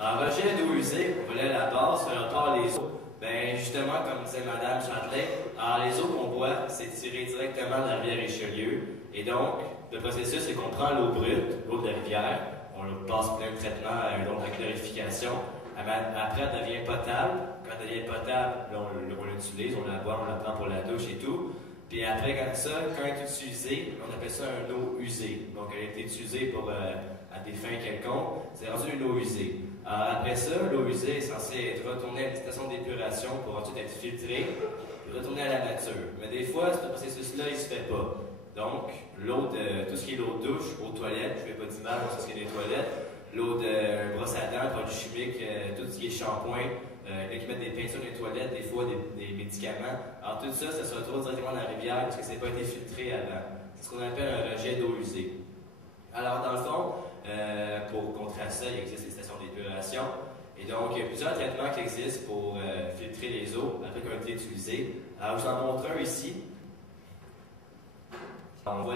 En rejet d'eau usée, on relève la base, on repart les eaux. Ben justement, comme disait Mme Châtelet, alors les eaux qu'on boit, c'est tiré directement de la rivière Richelieu. Et donc, le processus, c'est qu'on prend l'eau brute, l'eau de la rivière, on le passe plein de traitements, donc la clarification. Après, elle devient potable. Quand elle devient potable, là, on l'utilise, on la boit, on la prend pour la douche et tout. Puis après, quand elle est utilisée, on appelle ça une eau usée. Donc, elle a été utilisée pour, à des fins quelconques. C'est rendu une eau usée. Alors, après ça, l'eau usée est censée être retournée à une station d'épuration pour ensuite être filtrée et retourner à la nature. Mais des fois, ce processus-là, il ne se fait pas. Donc, l'eau de tout ce qui est l'eau de douche, eau de toilette, je ne fais pas d'image sur ce qui est des toilettes, l'eau de brosse à dents, produits chimiques, tout ce qui est shampoing, qui mettent des peintures dans les toilettes, des fois des médicaments. Alors tout ça, ça se retrouve directement dans la rivière parce que ça n'a pas été filtré avant. C'est ce qu'on appelle un rejet d'eau usée. Alors dans le fond, pour contrer ça, il existe des stations d'épuration. Et donc, il y a plusieurs traitements qui existent pour filtrer les eaux après qu'ils ont été utilisées. Alors je vous en montre un ici. On voit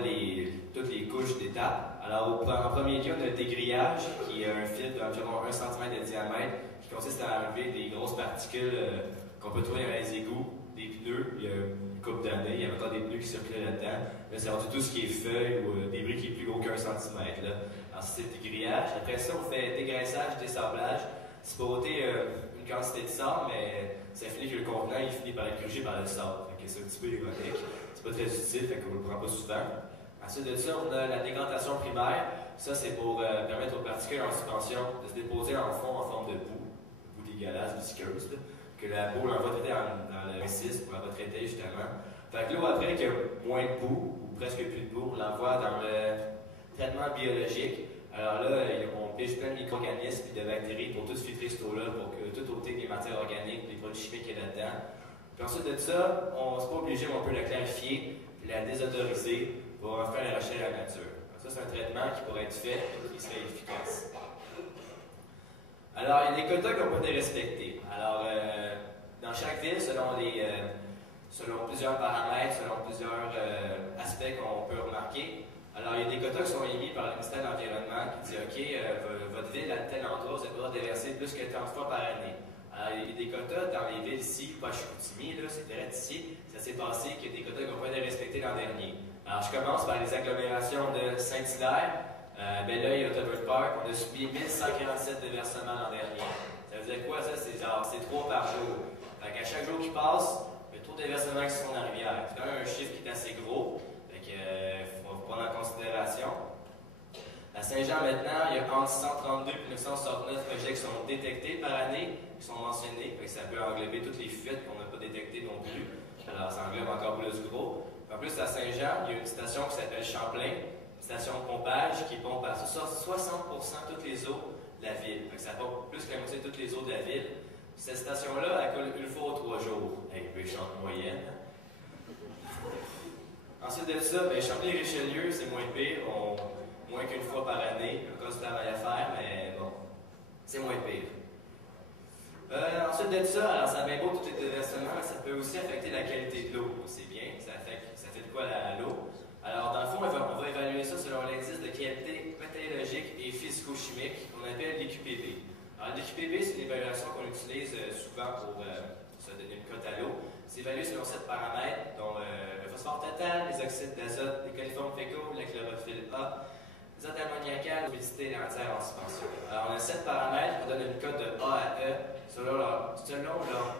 toutes les couches d'étapes. Alors, en premier lieu, on a le dégrillage, qui est un filtre d'environ 1 cm de diamètre, qui consiste à enlever des grosses particules qu'on peut trouver dans les égouts, des pneus. Il y a une couple d'années, il y a encore des pneus qui circulent là-dedans. Là, c'est rendu tout ce qui est feuilles ou débris qui est plus gros qu'1 cm. Alors, c'est le dégrillage. Après ça, on fait dégraissage, désablage. C'est pour ôter une quantité de sable, mais ça finit que le contenant il finit par être grugé par le sable. C'est un petit peu ironique. C'est pas très utile, fait qu'on ne le prend pas souvent. Ensuite de ça, on a la décantation primaire. Ça, c'est pour permettre aux particules en suspension de se déposer en fond en forme de boue dégueulasse, visqueuse, que la boue l'envoie traiter dans le 6 pour la retraiter justement. Fait que l'eau, après, qu'il y a moins de boue, ou presque plus de boue, on l'envoie dans le traitement biologique. Alors là, on pêche plein de micro-organismes et de bactéries pour tout filtrer cette eau-là, pour tout ôter les matières organiques, les produits chimiques qu'il y a là-dedans. Puis ensuite de ça, on n'est pas obligé, mais on peut la clarifier, la désodoriser pour en faire la recherche à la nature. Donc ça, c'est un traitement qui pourrait être fait et qui serait efficace. Alors, il y a des quotas qui n'ont pas été respectés. Alors, dans chaque ville, selon plusieurs paramètres, selon plusieurs aspects qu'on peut remarquer, alors il y a des quotas qui sont émis par le ministère de l'Environnement qui dit OK, votre ville à tel endroit, vous allez devoir déverser plus que tant de fois par année. Alors, il y a des quotas dans les villes ici, pas à Chicoutimi, c'est direct ici, ça s'est passé qu'il y a des quotas qui n'ont pas été respectés l'an dernier. Alors, je commence par les agglomérations de Saint-Hilaire. Belleuil et Autobus Park, on a subi 1147 déversements l'an dernier. Ça veut dire quoi, ça? C'est 3 par jour. Fait qu'à chaque jour qui passe, il y a trop de déversements qui sont dans la rivière. C'est quand même un chiffre qui est assez gros. Fait que, faut prendre en considération. À Saint-Jean, maintenant, il y a entre 632 et 969 rejets qui sont détectés par année, qui sont mentionnés. Fait que ça peut englober toutes les fuites qu'on n'a pas détectées non plus. Alors, ça englobe encore plus gros. En plus, à Saint-Jean, il y a une station qui s'appelle Champlain, une station de pompage qui pompe à 60% toutes les eaux de la ville. Donc, ça pompe plus que la moitié de toutes les eaux de la ville. Puis cette station-là, elle coule une fois aux 3 jours. Méchante moyenne. Ensuite de ça, Champlain-Richelieu, c'est moins pire. Moins qu'une fois par année. Encore du travail à faire, mais bon, c'est moins pire. Ensuite de ça, alors ça a bien beau tous les déversements, mais ça peut aussi affecter la qualité de l'eau. C'est bien, ça fait de quoi l'eau? Alors, dans le fond, on va évaluer ça selon l'indice de qualité météorologique et physico-chimique qu'on appelle l'IQPB. Alors, l'IQPB, c'est une évaluation qu'on utilise souvent pour se donner une cote à l'eau. C'est évalué selon 7 paramètres, dont le phosphore total, les oxydes d'azote, les coliformes fécaux, la chlorophylle A, l'azote ammoniacal, l'humidité et la matière en suspension. Alors, on a 7 paramètres, on donne une cote de A à E selon leur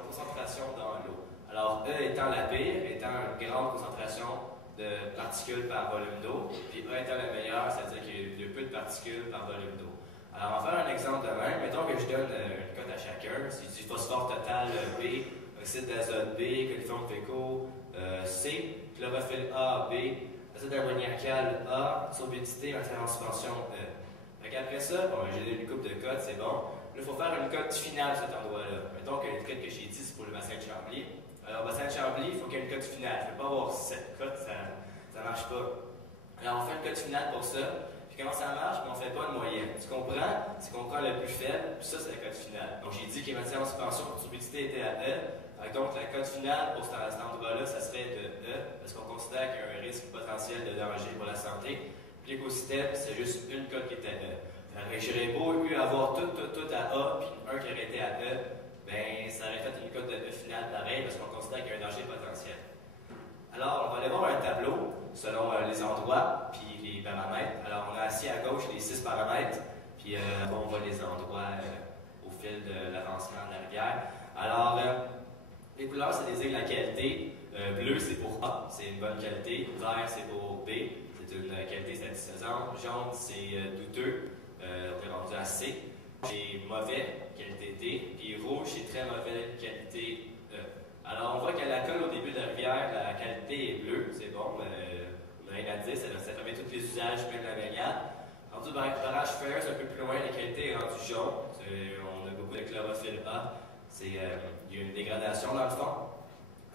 concentration dans l'eau. Alors, E étant la pire, étant une grande concentration de particules par volume d'eau, puis A étant la meilleure, c'est-à-dire qu'il y a peu de particules par volume d'eau. Alors, on va faire un exemple de même. Mettons que je donne une cote à chacun. Si je dis phosphore total B, oxyde d'azote B, coliformes fécaux C, chlorophylle A, B, azote ammoniacal A, turbidité, matière en suspension E. Après ça, bon, j'ai donné une coupe de cotes, c'est bon. Là, il faut faire une cote finale à cet endroit-là. Mettons que les cotes que j'ai dit, c'est pour le bassin de Chambly. Alors, au bassin de Chambly, il faut qu'il y ait une cote finale. Je ne peux pas avoir 7 cotes, ça ne marche pas. Alors, on fait une cote finale pour ça. Puis comment ça marche? Puis on ne fait pas une moyenne. Ce qu'on prend, c'est qu'on prend le plus faible, puis ça, c'est la cote finale. Donc, j'ai dit que les matières en suspension pour turbidité était à E. Donc, la cote finale pour cet endroit-là, ça serait de E, parce qu'on considère qu'il y a un risque potentiel de danger pour la santé. Puis l'écosystème, c'est juste une cote qui est à E. J'aurais beau eu avoir tout à A, puis un qui aurait été à E, ben ça aurait fait une cote de E finale pareil, parce qu'on considère qu'il y a un danger potentiel. Alors, on va aller voir un tableau selon les endroits, puis les paramètres. Alors, on a assis à gauche les 6 paramètres, puis on voit les endroits au fil de l'avancement de la rivière. Alors, les couleurs, c'est des signes de la qualité. Bleu, c'est pour A, c'est une bonne qualité. Vert, c'est pour B, c'est une qualité satisfaisante. Jaune, c'est douteux, on est rendu à C. C'est mauvais, qualité D. Puis rouge, c'est très mauvais, qualité E. Alors, on voit qu'à la colle au début de la rivière, la qualité est bleue, c'est bon, on n'a rien à dire, ça permet tous les usages, même la baignade. Rendu barrage Ferris, un peu plus loin, la qualité est rendue jaune. On a beaucoup de chlorophylle A. Il y a une dégradation dans le fond.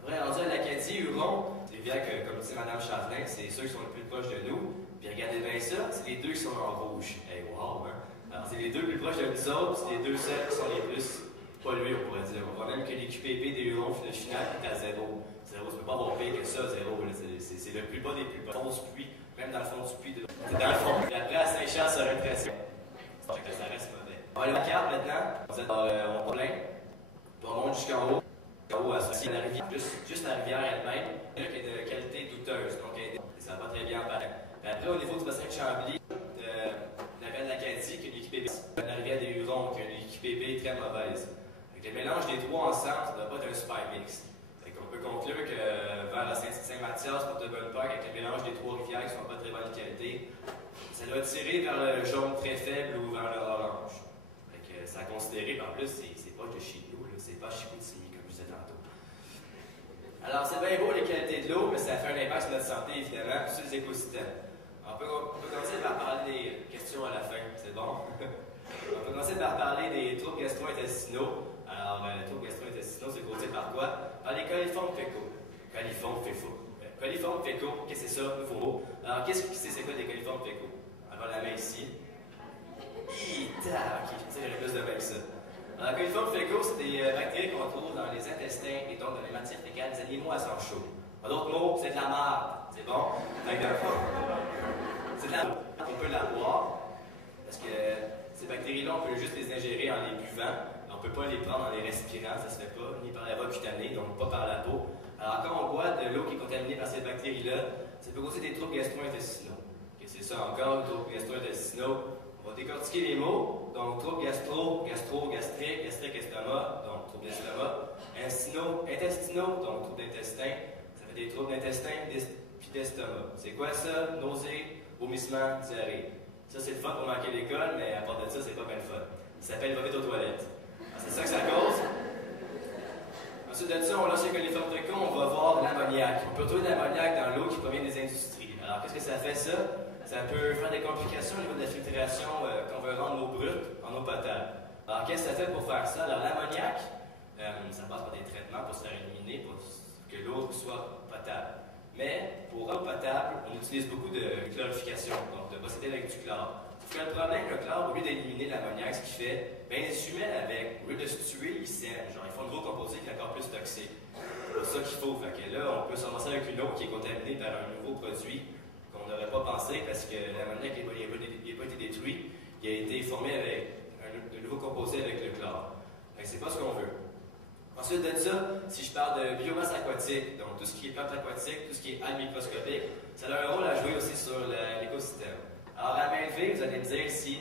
Après, rendu à l'Acadie, Huron, c'est une rivière que, comme dit Mme Châtelain, c'est ceux qui sont le plus proches de nous. Puis regardez bien ça, c'est les deux qui sont en rouge. Hey, wow, hein? Alors, c'est les deux plus proches de nous autres, c'est les deux seuls qui sont les plus pollués, on pourrait dire. On voit même que l'IQPP des Hurons, le final, est à 0. 0, tu ne peux pas avoir pire que ça, 0. C'est le plus bas des plus bas. Grosse pluie, même dans le fond du puits. C'est dans le fond. Puis après, à Saint-Charles, ça impression. Ça reste mauvais. On va aller à la carte maintenant. Vous êtes on plein. On monte jusqu'en haut. Associé à la rivière, juste la rivière elle-même, qui est de qualité douteuse, donc ça va pas très bien apparaître. Après, au niveau du bassin de Chambly, la baie de l'Acadie, qui est une équipe la rivière des Hurons, qui est une équipe très mauvaise. Donc, le mélange des trois ensemble, ça ne doit pas être un super mix. On peut conclure que vers la Saint-Mathias, pour de bonne part, avec le mélange des trois rivières qui ne sont pas de très bonne qualité, ça doit tirer vers le jaune très faible ou vers le orange. Ça a considéré, en plus, c'est pas de chez nous, c'est pas Chicoutimi, comme je disais tantôt. Alors, c'est bien beau les qualités de l'eau, mais ça fait un impact sur notre santé, évidemment, sur les écosystèmes. On peut commencer par parler des questions à la fin, c'est bon? On peut commencer par parler des troubles gastro-intestinaux. Alors, les troubles gastro-intestinaux, c'est causé par quoi? Par les coliformes fécaux. Coliformes fécaux, qu'est-ce que c'est ça, nouveau mot? Alors, qu'est-ce que c'est quoi des coliformes fécaux? On va la main ici. Ok, j'aurais plus de main que ça. Alors, les coliformes fécaux, c'est des bactéries qu'on trouve dans les intestins et donc dans les matières fécales des animaux à sang chaud. En d'autres mots, c'est de la marde. C'est bon? C'est de la marde. On peut la boire parce que ces bactéries-là, on peut juste les ingérer en les buvant. On ne peut pas les prendre en les respirant, ça ne se fait pas, ni par la voie cutanée, donc pas par la peau. Alors, quand on boit de l'eau qui est contaminée par ces bactéries-là, ça peut causer des troubles gastro-intestinaux. C'est ça encore, les troubles gastro-intestinaux. On va décortiquer les mots. Donc, trouble gastrique, estomac, donc trouble d'estomac. Intestinaux, donc trouble d'intestin. Ça fait des troubles d'intestin puis d'estomac. C'est quoi ça? Nausées, vomissements, diarrhée. Ça, c'est le fun pour manquer l'école, mais à part de ça, c'est pas bien le fun. Ça s'appelle vomite aux toilettes. C'est ça que ça cause. Ensuite de ça, on lance les coliformes fécaux, on va voir l'ammoniac. On peut trouver de l'ammoniac dans l'eau qui provient des industries. Alors, qu'est-ce que ça fait, ça? Ça peut faire des complications au niveau de la filtration qu'on veut rendre l'eau brute en eau potable. Alors, qu'est-ce que ça fait pour faire ça? Alors, l'ammoniac, ça passe par des traitements pour se faire éliminer, pour que l'eau soit potable. Mais, pour l'eau potable, on utilise beaucoup de chlorification, donc de procéder avec du chlore. Sauf que le problème, le chlore, au lieu d'éliminer l'ammoniac, ce qu'il fait, bien, les jumelles avec, au lieu de se tuer, ils s'aiment. Genre, ils font un nouveau composé qui est encore plus toxique. C'est ça qu'il faut. Fait que là, on peut se ramasser avec une eau qui est contaminée par un nouveau produit qu'on n'aurait pas pensé parce que l'ammoniac n'a pas été détruit. Il a été formé avec un nouveau composé avec le chlore. Fait que c'est pas ce qu'on veut. Ensuite de ça, si je parle de biomasse aquatique, donc tout ce qui est plantes aquatiques, tout ce qui est algues microscopiques, ça a un rôle à jouer aussi sur l'écosystème. Alors, à main levée, vous allez me dire si,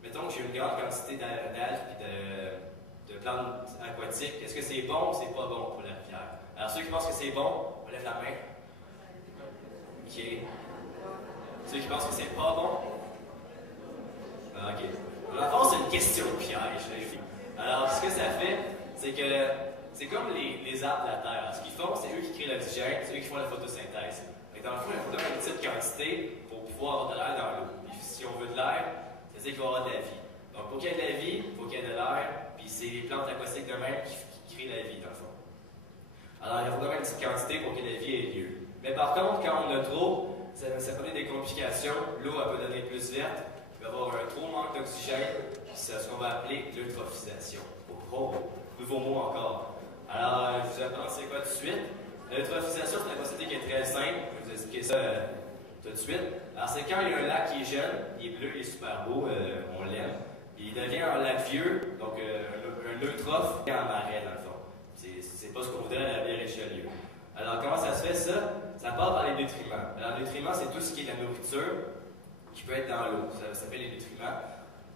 mettons que j'ai une grande quantité d'algues et de plantes aquatiques, est-ce que c'est bon ou c'est pas bon pour la rivière? Alors, ceux qui pensent que c'est bon, on lève la main. OK. Ceux qui pensent que c'est pas bon? OK. Dans le fond, c'est une question piège. Alors, ce que ça fait, c'est que c'est comme les arbres de la Terre. Ce qu'ils font, c'est eux qui créent l'oxygène, c'est eux qui font la photosynthèse. Et dans le fond, il faut donner une petite quantité pour pouvoir avoir de l'air dans l'eau. Puis si on veut de l'air, ça veut dire qu'il va y avoir de la vie. Donc, pour qu'il y ait de la vie, il faut qu'il y ait de l'air, puis c'est les plantes aquatiques de même qui créent la vie, dans le fond. Alors, il faut donner une petite quantité pour que la vie ait lieu. Mais par contre, quand on a trop, ça peut donner des complications. L'eau, elle peut donner plus verte. Il va y avoir un trop manque d'oxygène. C'est ce qu'on va appeler l'eutrophisation. Oh, nouveau mot encore. Alors, je vous apprends c'est quoi tout de suite. L'eutrophisation, c'est un procédé qui est très simple. Je vais vous expliquer ça tout de suite. Alors, c'est quand il y a un lac qui est jeune, il est bleu, il est super beau, on l'aime. Il devient un lac vieux, donc un eutrophe en marais, dans le fond. C'est pas ce qu'on voudrait à la bière Richelieu. Alors, comment ça se fait, ça? Ça part par les nutriments. Alors, les nutriments, c'est tout ce qui est la nourriture qui peut être dans l'eau. Ça s'appelle les nutriments.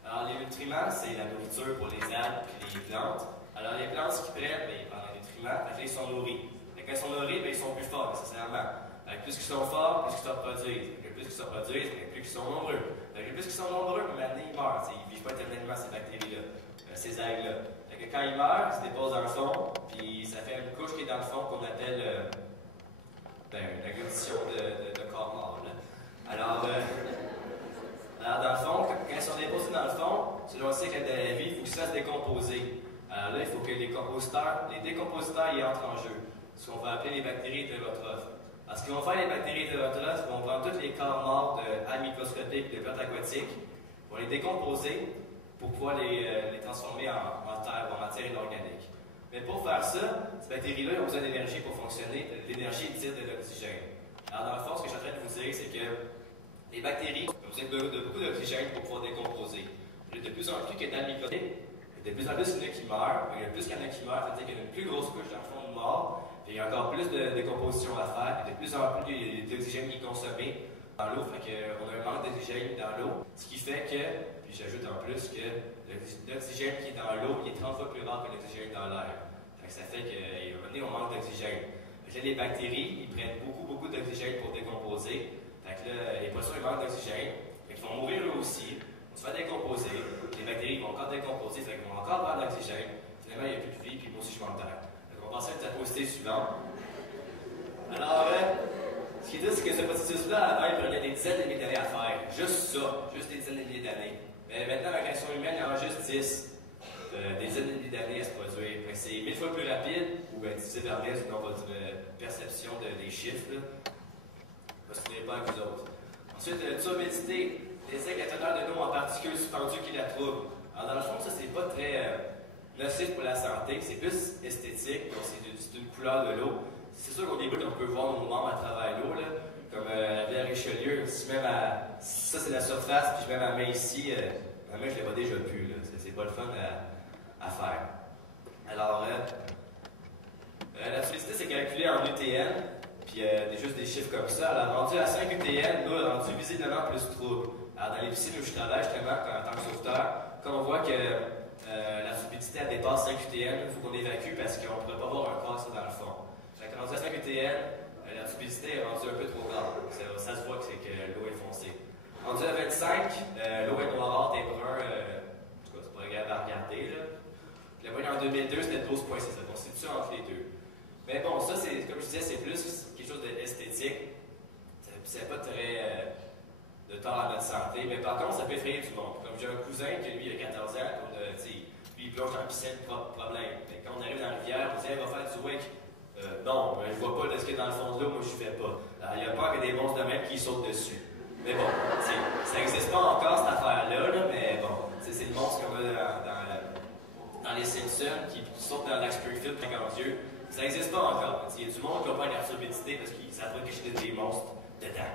Alors, les nutriments, c'est la nourriture pour les algues et les plantes. Alors, les plantes, ce qu'ils prennent, bien, par les nutriments, ils sont nourris. Et quand ils sont nourris, bien, ils sont plus forts, nécessairement. Plus qu'ils sont forts, plus qu'ils se reproduisent. Plus qu'ils se reproduisent, plus qu'ils sont nombreux. Plus qu'ils sont nombreux, maintenant, ils meurent. Ils ne vivent pas éternellement, ces bactéries-là, ces algues-là. Quand ils meurent, ils se déposent dans le fond, puis ça fait une couche qui est dans le fond qu'on appelle une condition de corps mort. Alors, dans le fond, quand ils sont déposés dans le fond, selon le cycle de la vie, il faut qu'ils se fassent décomposer. Alors là, il faut que les décompositeurs y entrent en jeu. Ce qu'on va appeler les bactéries hétérotrophes. Alors, ce qu'ils vont faire, les bactéries hétérotrophes, ils vont prendre tous les corps morts microscopiques de plantes aquatiques, ils vont les décomposer pour pouvoir les transformer en terre ou en matière inorganique. Mais pour faire ça, ces bactéries-là ont besoin d'énergie pour fonctionner. L'énergie est dite de l'oxygène. Alors, dans le fond, ce que je suis en train de vous dire, c'est que les bactéries ont besoin de beaucoup d'oxygène pour pouvoir décomposer. Et de plus en plus qu'il y a dans le microscope, de plus en plus il y en a qui meurent. Et plus qu'il y en a qui meurent, ça veut dire qu'il y a une plus grosse couche dans le fond de mort. Et il y a encore plus de décomposition à faire. Et de plus en plus d'oxygène qui est consommé dans l'eau. Fait qu'on a un manque d'oxygène dans l'eau. Ce qui fait que, puis j'ajoute en plus que l'oxygène qui est dans l'eau est 30 fois plus rare que l'oxygène dans l'air. Ça fait qu'à un moment donné, on manque d'oxygène. Là, les bactéries, ils prennent beaucoup d'oxygène pour décomposer. Fait que là, les poissons, ils manquent d'oxygène. Fait qu'ils vont mourir eux aussi. On se fait décomposer. Les bactéries vont encore décomposer. Fait qu'ils vont encore avoir de l'oxygène. Finalement, il n'y a plus de vie, puis moi aussi, je manque d'air. On va passer à la diapositive suivante. Alors, ce qui est dit, c'est que ce processus-là, avant, il prenait des dizaines de milliers d'années à faire. Juste ça. Juste des dizaines de milliers d'années. Mais maintenant, avec l'action humaine, il y en a juste 10. Des dizaines de milliers d'années à se produire. C'est 1000 fois plus rapide, ou divisé par 1000, selon votre perception des chiffres. Vous ne se pas avec vous autres. Ensuite, turbidité, c'est la teneur de l'eau en particules suspendues qui la trouble. Alors, dans le fond, ça, c'est pas très nocif pour la santé, c'est plus esthétique, donc c'est une couleur de l'eau. C'est sûr qu'au début, on peut voir nos membres à travers l'eau, comme la bière Richelieu. Si même ça, c'est la surface, puis je mets ma main ici, ma main, je ne l'ai pas déjà pu. C'est pas le fun à faire. Alors, la turbidité, c'est calculé en UTN, puis juste des chiffres comme ça. Alors, rendu à 5 UTN, nous, rendu visiblement plus trouble. Alors, dans les piscines où je travaille, justement, en tant que sauveteur, quand on voit que la turbidité elle dépasse 5 UTN, il faut qu'on évacue parce qu'on ne pourrait pas voir un corps dans le fond. Fait que rendu à 5 UTN, la turbidité est rendue un peu trop grande. Ça se voit que l'eau est foncée. Rendu à 25, l'eau est noirâtre et brun. En tout cas, c'est pas agréable à regarder. Là. La moyenne en 2002, c'était 12,6. Ça constitue entre les deux. Mais bon, ça, comme je disais, c'est plus quelque chose d'esthétique. C'est pas très de tort à notre santé. Mais par contre, ça peut effrayer du monde. Comme j'ai un cousin qui, lui, a 14 ans, lui, il plonge dans la piscine, problème. Mais quand on arrive dans la rivière, on dit, il va faire du wake. Non, je vois pas ce qu'il y a dans le fond de l'eau, moi je fais pas. Il y a pas que des monstres de même qui sautent dessus. Mais bon, ça n'existe pas encore cette affaire-là, mais bon, c'est le monstre qu'on a dans les Simpsons qui saute dans Lac Springfield, quand Dieu. Ça n'existe pas encore. Il y a du monde qui n'a pas une turbidité parce qu'ils savent pas que j'ai des monstres dedans.